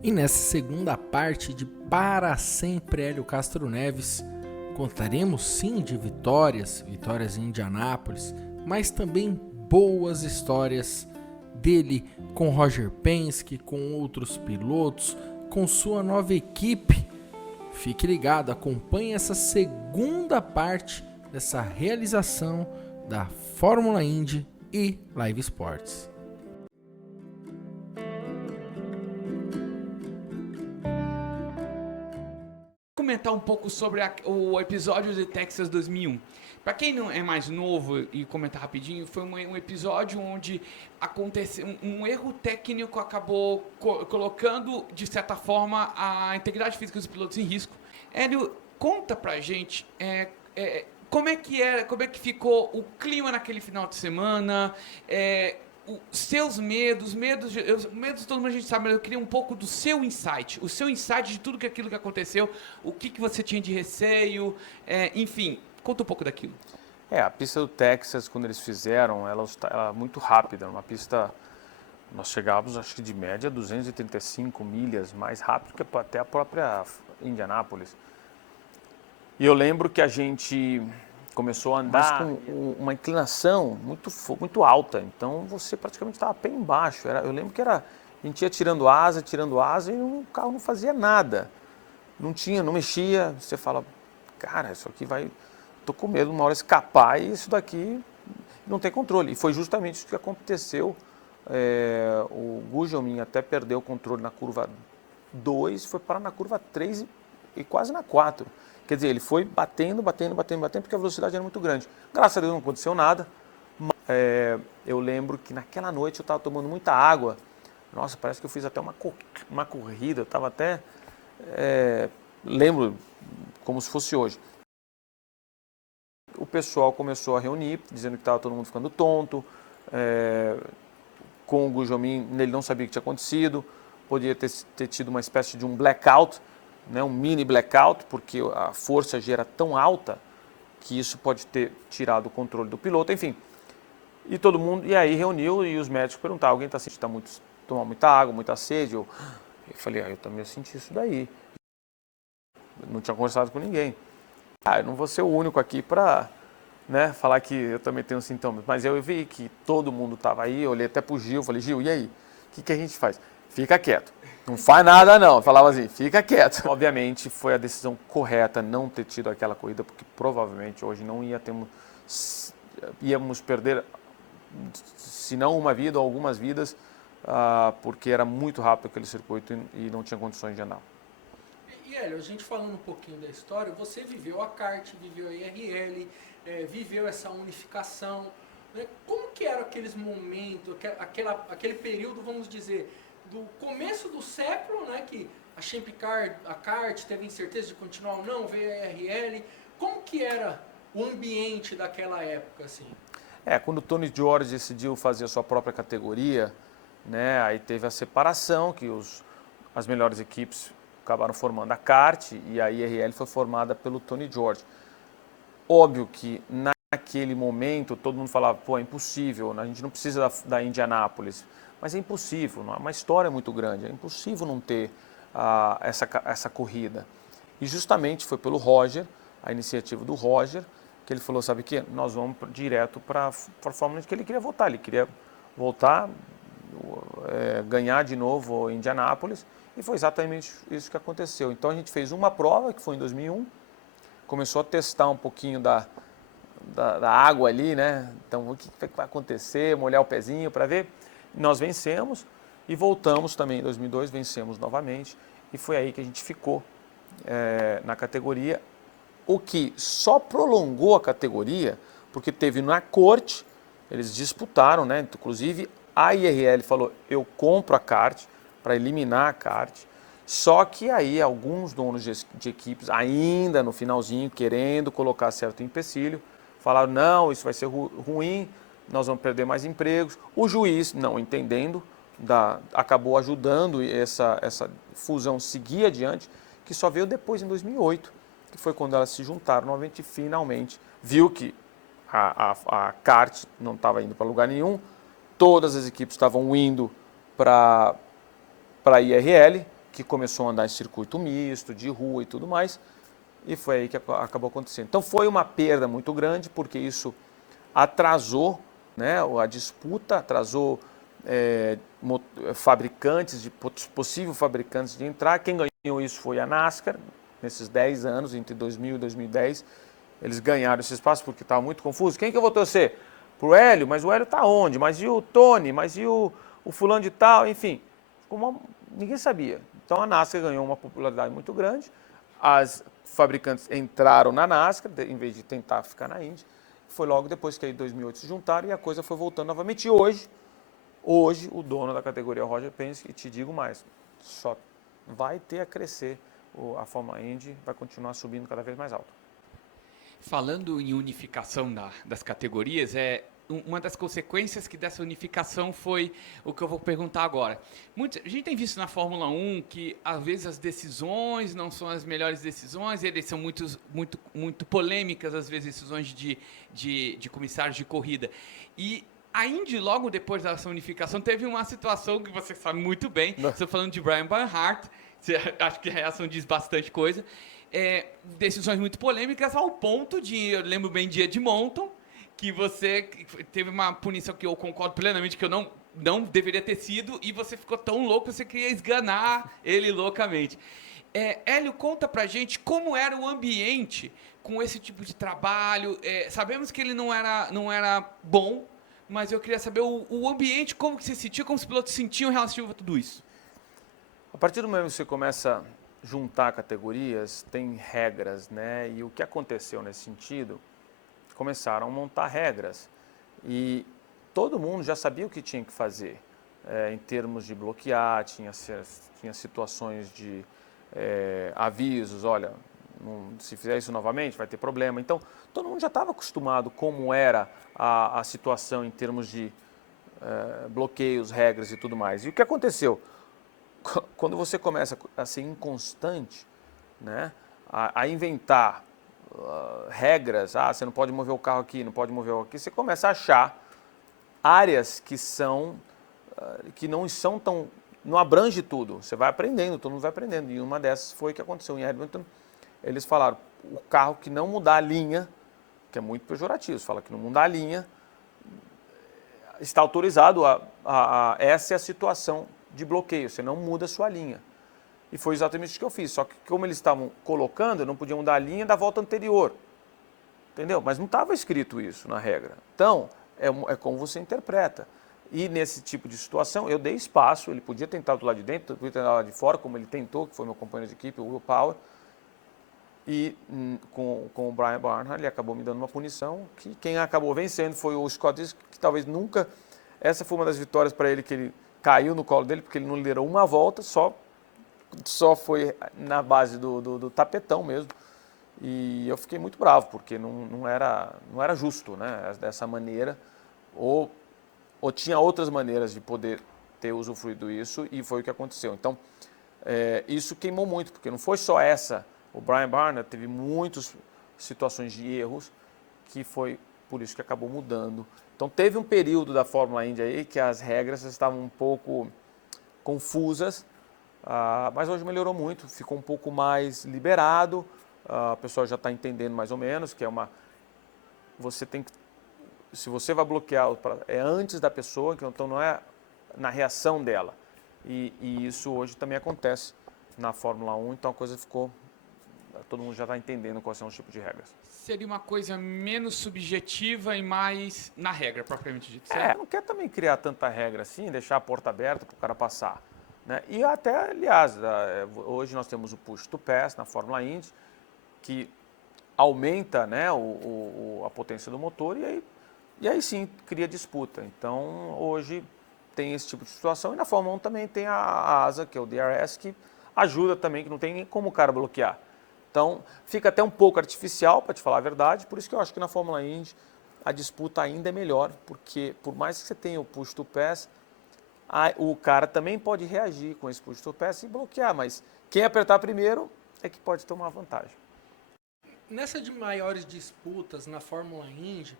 E nessa segunda parte de Para Sempre Hélio Castro Neves, contaremos sim de vitórias em Indianápolis, mas também boas histórias dele com Roger Penske, com outros pilotos, com sua nova equipe. Fique ligado, acompanhe essa segunda parte dessa realização da Fórmula Indy e Live Sports. Comentar um pouco sobre o episódio de Texas 2001. Para quem não é mais novo e comentar rapidinho, foi um episódio onde aconteceu um erro técnico, acabou colocando de certa forma a integridade física dos pilotos em risco. Hélio, conta pra gente como é que ficou o clima naquele final de semana, seus medos todo mundo a gente sabe, mas eu queria um pouco do seu insight, o seu insight de tudo aquilo que aconteceu, o que você tinha de receio, enfim, conta um pouco daquilo. A pista do Texas, quando eles fizeram, ela era muito rápida, uma pista, nós chegávamos, acho que de média, 235 milhas mais rápido que até a própria Indianápolis. E eu lembro que a gente começou a andar com uma inclinação muito alta, então você praticamente estava pé embaixo. Eu lembro que a gente ia tirando asa e o carro não fazia nada. Não mexia. Você fala, cara, isso aqui tô com medo de uma hora escapar e isso daqui não tem controle. E foi justamente isso que aconteceu. O Gugelmin até perdeu o controle na curva 2, foi parar na curva 3 e quase na 4. Quer dizer, ele foi batendo, porque a velocidade era muito grande. Graças a Deus não aconteceu nada. Mas, eu lembro que naquela noite eu estava tomando muita água. Nossa, parece que eu fiz até uma corrida. Eu estava até... lembro como se fosse hoje. O pessoal começou a reunir, dizendo que estava todo mundo ficando tonto. Com o Gugelmin, ele não sabia o que tinha acontecido. Poderia ter tido uma espécie de um blackout, né, um mini blackout, porque a força G era tão alta que isso pode ter tirado o controle do piloto, enfim. E todo mundo, e aí reuniu e os médicos perguntaram, alguém está sentindo tomar muita água, muita sede? Eu falei, eu também senti isso daí. Não tinha conversado com ninguém. Eu não vou ser o único aqui para, né, falar que eu também tenho sintomas, mas eu vi que todo mundo estava aí, eu olhei até pro Gil, falei, Gil, e aí? O que a gente faz? Fica quieto. Não faz nada não, eu falava assim, fica quieto. Obviamente foi a decisão correta não ter tido aquela corrida, porque provavelmente hoje não íamos perder, se não uma vida ou algumas vidas, porque era muito rápido aquele circuito e não tinha condições de andar. E Hélio, a gente falando um pouquinho da história, você viveu a kart, viveu a IRL, viveu essa unificação, né? Como que eram aqueles momentos, aquele período, vamos dizer, do começo do século, né, que a Champ Car, a kart teve incerteza de continuar ou não, veio a IRL, como que era o ambiente daquela época, assim? Quando o Tony George decidiu fazer a sua própria categoria, né, aí teve a separação, que as melhores equipes acabaram formando a kart e a IRL foi formada pelo Tony George. Óbvio que naquele momento todo mundo falava, é impossível, a gente não precisa da Indianápolis, mas é impossível, é uma história muito grande, é impossível não ter essa corrida. E justamente foi pelo Roger, a iniciativa do Roger, que ele falou, sabe o quê? Nós vamos direto para a Fórmula que ele queria voltar, ganhar de novo o Indianápolis, e foi exatamente isso que aconteceu. Então a gente fez uma prova, que foi em 2001, começou a testar um pouquinho da água ali, né? Então o que vai acontecer, molhar o pezinho para ver. Nós vencemos e voltamos também em 2002, vencemos novamente, e foi aí que a gente ficou na categoria, o que só prolongou a categoria, porque teve na corte, eles disputaram, né? Inclusive a IRL falou, eu compro a kart para eliminar a kart, só que aí alguns donos de equipes, ainda no finalzinho, querendo colocar certo empecilho, falaram, não, isso vai ser ruim, nós vamos perder mais empregos. O juiz, não entendendo, acabou ajudando essa fusão seguir adiante, que só veio depois, em 2008, que foi quando elas se juntaram novamente e finalmente viu que a kart não estava indo para lugar nenhum, todas as equipes estavam indo para a IRL, que começou a andar em circuito misto, de rua e tudo mais, e foi aí que acabou acontecendo. Então foi uma perda muito grande, porque isso atrasou, né, a disputa, atrasou fabricantes, possíveis fabricantes de entrar. Quem ganhou isso foi a NASCAR, nesses 10 anos, entre 2000 e 2010, eles ganharam esse espaço porque estava muito confuso. Quem que eu vou torcer? Pro Hélio? Mas o Hélio está onde? Mas e o Tony? Mas e o fulano de tal? Enfim, ninguém sabia. Então a NASCAR ganhou uma popularidade muito grande, as fabricantes entraram na NASCAR, em vez de tentar ficar na Indy. Foi logo depois que em 2008 se juntaram e a coisa foi voltando novamente. E hoje o dono da categoria é o Roger Penske, e te digo mais, só vai ter a crescer. A Fórmula Indy vai continuar subindo cada vez mais alto. Falando em unificação das categorias, uma das consequências que dessa unificação foi o que eu vou perguntar agora. A gente tem visto na Fórmula 1 que, às vezes, as decisões não são as melhores decisões, eles são muito polêmicas, às vezes, decisões de comissários de corrida. E a Indy, logo depois dessa unificação, teve uma situação que você sabe muito bem. Estou falando de Brian Barnhart, acho que a reação diz bastante coisa. Decisões muito polêmicas ao ponto de, eu lembro bem, dia de Monton, que você teve uma punição que eu concordo plenamente que eu não deveria ter sido, e você ficou tão louco que você queria esganar ele loucamente. Hélio, conta pra gente como era o ambiente com esse tipo de trabalho. Sabemos que ele não era bom, mas eu queria saber o ambiente, como que você sentia, como os pilotos sentiam relativo a tudo isso. A partir do momento que você começa a juntar categorias, tem regras, né? E o que aconteceu nesse sentido? Começaram a montar regras e todo mundo já sabia o que tinha que fazer em termos de bloquear, tinha situações de avisos, olha, se fizer isso novamente vai ter problema. Então, todo mundo já estava acostumado como era a situação em termos de bloqueios, regras e tudo mais. E o que aconteceu? Quando você começa a ser inconstante, né, a inventar regras, você não pode mover o carro aqui, não pode mover o aqui, você começa a achar áreas que não são tão, não abrange tudo. Você vai aprendendo, todo mundo vai aprendendo. E uma dessas foi o que aconteceu em Edmonton. Eles falaram, o carro que não mudar a linha, que é muito pejorativo, fala que não mudar a linha, está autorizado essa é a situação de bloqueio, você não muda a sua linha. E foi exatamente isso que eu fiz, só que como eles estavam colocando, eu não podia mudar a linha da volta anterior, entendeu? Mas não estava escrito isso na regra. Então, é como você interpreta. E nesse tipo de situação, eu dei espaço, ele podia tentar do lado de dentro, podia tentar do lado de fora, como ele tentou, que foi meu companheiro de equipe, o Will Power. E com o Brian Barnhart, ele acabou me dando uma punição, que quem acabou vencendo foi o Scott Dixon, que talvez nunca... Essa foi uma das vitórias para ele, que ele caiu no colo dele, porque ele não liderou uma volta, só foi na base do tapetão mesmo. E eu fiquei muito bravo, porque não era justo, né, dessa maneira. Ou tinha outras maneiras de poder ter usufruído isso, e foi o que aconteceu. Então, isso queimou muito, porque não foi só essa. O Brian Barnhart teve muitas situações de erros, que foi por isso que acabou mudando. Então, teve um período da Fórmula Indy aí que as regras estavam um pouco confusas, mas hoje melhorou muito, ficou um pouco mais liberado, a pessoa já está entendendo mais ou menos, que você tem que, se você vai bloquear, é antes da pessoa, então não é na reação dela. E isso hoje também acontece na Fórmula 1, então a coisa ficou, todo mundo já está entendendo quais são os tipos de regras. Seria uma coisa menos subjetiva e mais na regra, propriamente dito, certo? Não quer também criar tanta regra assim, deixar a porta aberta para o cara passar. Né? E até, aliás, hoje nós temos o Push to Pass na Fórmula Indy, que aumenta, né, a potência do motor e aí sim cria disputa. Então hoje tem esse tipo de situação, e na Fórmula 1 também tem a ASA, que é o DRS, que ajuda também, que não tem nem como o cara bloquear. Então fica até um pouco artificial, para te falar a verdade, por isso que eu acho que na Fórmula Indy a disputa ainda é melhor, porque por mais que você tenha o Push to Pass, o cara também pode reagir com esse Push to Pass e bloquear, mas quem apertar primeiro é que pode tomar vantagem. Nessa de maiores disputas na Fórmula Indy,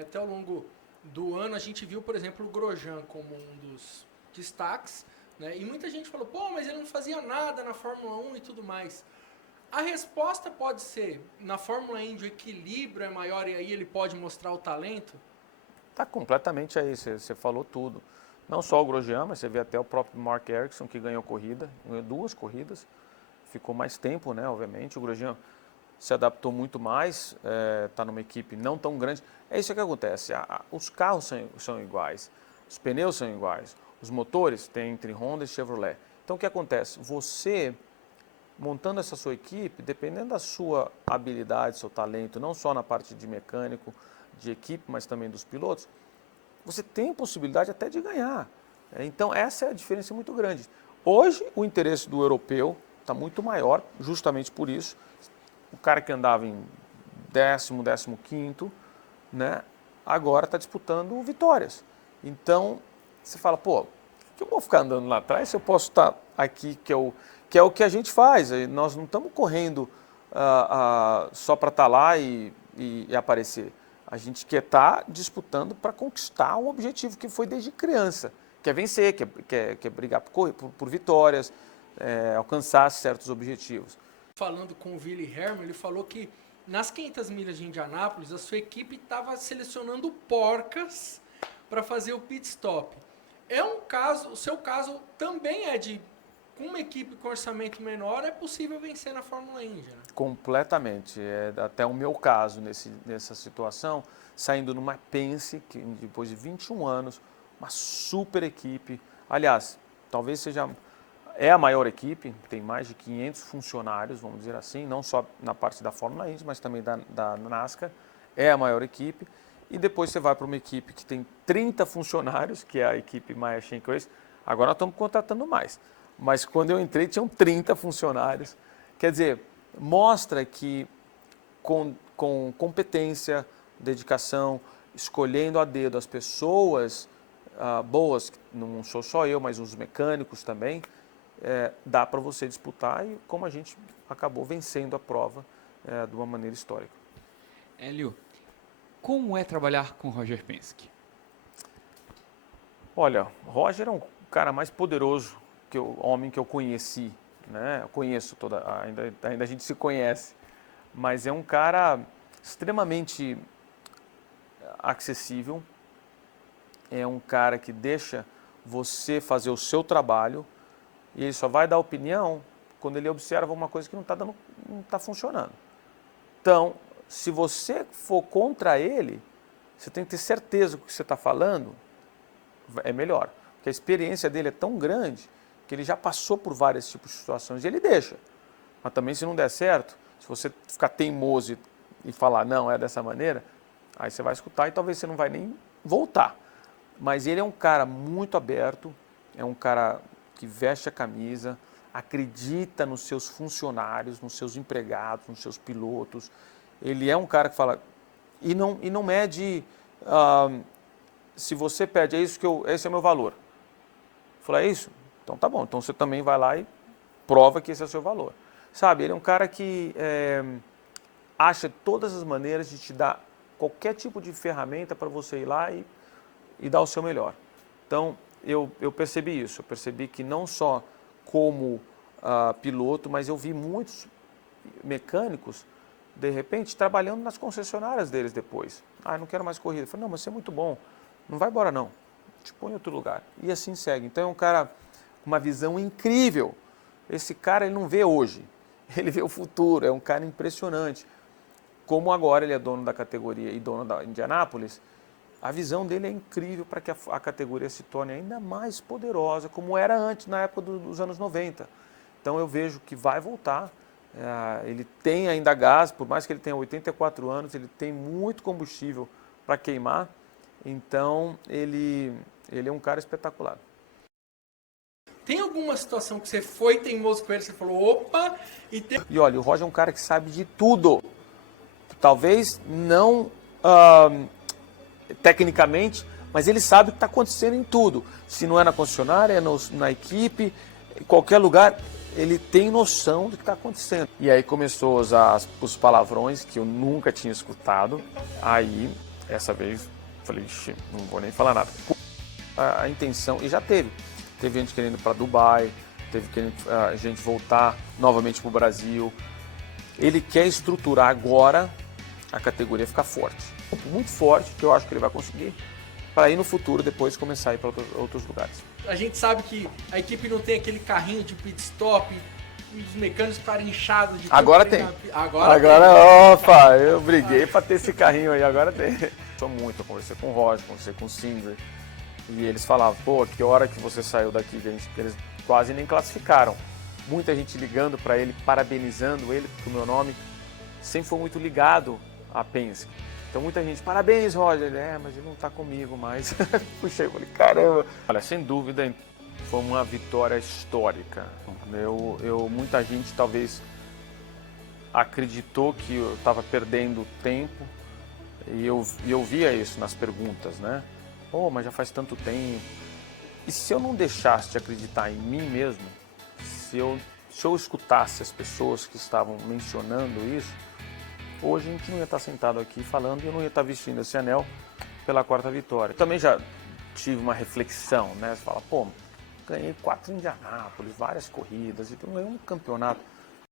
até ao longo do ano a gente viu, por exemplo, o Grosjean como um dos destaques, né? E muita gente falou, pô, mas ele não fazia nada na Fórmula 1 e tudo mais. A resposta pode ser, na Fórmula Indy o equilíbrio é maior e aí ele pode mostrar o talento? Tá completamente aí, você falou tudo. Não só o Grosjean, mas você vê até o próprio Mark Ericsson, que ganhou corrida, ganhou 2 corridas, ficou mais tempo, né, obviamente. O Grosjean se adaptou muito mais, está numa equipe não tão grande. É isso que acontece, os carros são iguais, os pneus são iguais, os motores tem entre Honda e Chevrolet. Então o que acontece? Você, montando essa sua equipe, dependendo da sua habilidade, seu talento, não só na parte de mecânico, de equipe, mas também dos pilotos, você tem possibilidade até de ganhar. Então essa é a diferença muito grande. Hoje o interesse do europeu está muito maior, justamente por isso. O cara que andava em 10º, 15º, né, agora está disputando vitórias. Então você fala, pô, que eu vou ficar andando lá atrás se eu posso estar aqui, que é o que a gente faz. Nós não estamos correndo só para estar lá e aparecer. A gente quer estar disputando para conquistar um objetivo que foi desde criança. Quer vencer, quer brigar por vitórias, alcançar certos objetivos. Falando com o Willy Hermann, ele falou que nas 500 milhas de Indianápolis, a sua equipe estava selecionando porcas para fazer o pit stop. O seu caso também é de, com uma equipe com orçamento menor, é possível vencer na Fórmula Indy, né? Completamente. Até o meu caso nessa situação, saindo numa Penske, que depois de 21 anos, uma super equipe. Aliás, talvez seja... É a maior equipe, tem mais de 500 funcionários, vamos dizer assim, não só na parte da Fórmula Indy, mas também da NASCAR. É a maior equipe. E depois você vai para uma equipe que tem 30 funcionários, que é a equipe Meyer Shank Racing. Agora nós estamos contratando mais. Mas quando eu entrei, tinham 30 funcionários. Quer dizer, mostra que com competência, dedicação, escolhendo a dedo as pessoas boas, não sou só eu, mas os mecânicos também, dá para você disputar e como a gente acabou vencendo a prova de uma maneira histórica. Hélio, como é trabalhar com Roger Penske? Olha, Roger é um cara mais poderoso que o homem que eu conheci, né? Eu conheço ainda a gente se conhece, mas é um cara extremamente acessível, é um cara que deixa você fazer o seu trabalho e ele só vai dar opinião quando ele observa uma coisa que não está funcionando. Então, se você for contra ele, você tem que ter certeza que o que você está falando é melhor. Porque a experiência dele é tão grande que ele já passou por vários tipos de situações e ele deixa. Mas também se não der certo, se você ficar teimoso e falar não, é dessa maneira, aí você vai escutar e talvez você não vai nem voltar. Mas ele é um cara muito aberto, é um cara que veste a camisa, acredita nos seus funcionários, nos seus empregados, nos seus pilotos. Ele é um cara que fala... E não mede... se você pede, esse é o meu valor. Fala, é isso? Então tá bom. Então você também vai lá e prova que esse é o seu valor. Sabe, ele é um cara que acha todas as maneiras de te dar qualquer tipo de ferramenta para você ir lá e dar o seu melhor. Então, eu percebi isso. Eu percebi que não só como piloto, mas eu vi muitos mecânicos, de repente, trabalhando nas concessionárias deles depois. Eu não quero mais corrida. Eu falei, não, mas você é muito bom. Não vai embora, não. Te põe em outro lugar. E assim segue. Então, é um cara com uma visão incrível. Esse cara, ele não vê hoje. Ele vê o futuro. É um cara impressionante. Como agora ele é dono da categoria e dono da Indianápolis, a visão dele é incrível para que a categoria se torne ainda mais poderosa, como era antes, na época dos anos 90. Então eu vejo que vai voltar, ele tem ainda gás, por mais que ele tenha 84 anos, ele tem muito combustível para queimar, então ele é um cara espetacular. Tem alguma situação que você foi teimoso com ele, você falou, opa... E olha, o Roger é um cara que sabe de tudo, talvez não... tecnicamente, mas ele sabe o que está acontecendo em tudo. Se não é na concessionária, é na equipe, em qualquer lugar, ele tem noção do que está acontecendo. E aí começou a usar os palavrões que eu nunca tinha escutado. Aí, essa vez, falei, não vou nem falar nada. A intenção, e já teve teve gente querendo ir para Dubai, teve gente voltar novamente para o Brasil. Ele quer estruturar agora a categoria ficar forte. Muito forte, que eu acho que ele vai conseguir, para ir no futuro depois começar a ir para outros lugares. A gente sabe que a equipe não tem aquele carrinho de pit stop, os mecânicos ficarem inchados de Agora tem. Agora Opa, eu briguei para ter esse carrinho aí, agora tem. Sou muito, eu conversei com o Roger, conversei com o Singer, e eles falavam, pô, que hora que você saiu daqui, que eles quase nem classificaram. Muita gente ligando para ele, parabenizando ele, porque o meu nome sempre foi muito ligado a Penske. Então muita gente, parabéns, Roger. Ele, mas ele não está comigo mais. Puxa, eu falei, caramba. Olha, sem dúvida, foi uma vitória histórica. Muita gente talvez acreditou que eu estava perdendo tempo, e eu via isso nas perguntas, né? Mas já faz tanto tempo. E se eu não deixasse de acreditar em mim mesmo, se eu escutasse as pessoas que estavam mencionando isso, hoje a gente não ia estar sentado aqui falando e eu não ia estar vestindo esse anel pela 4ª vitória. Também já tive uma reflexão, né? Você fala, ganhei 4 em Indianápolis, várias corridas, então ganhei um campeonato.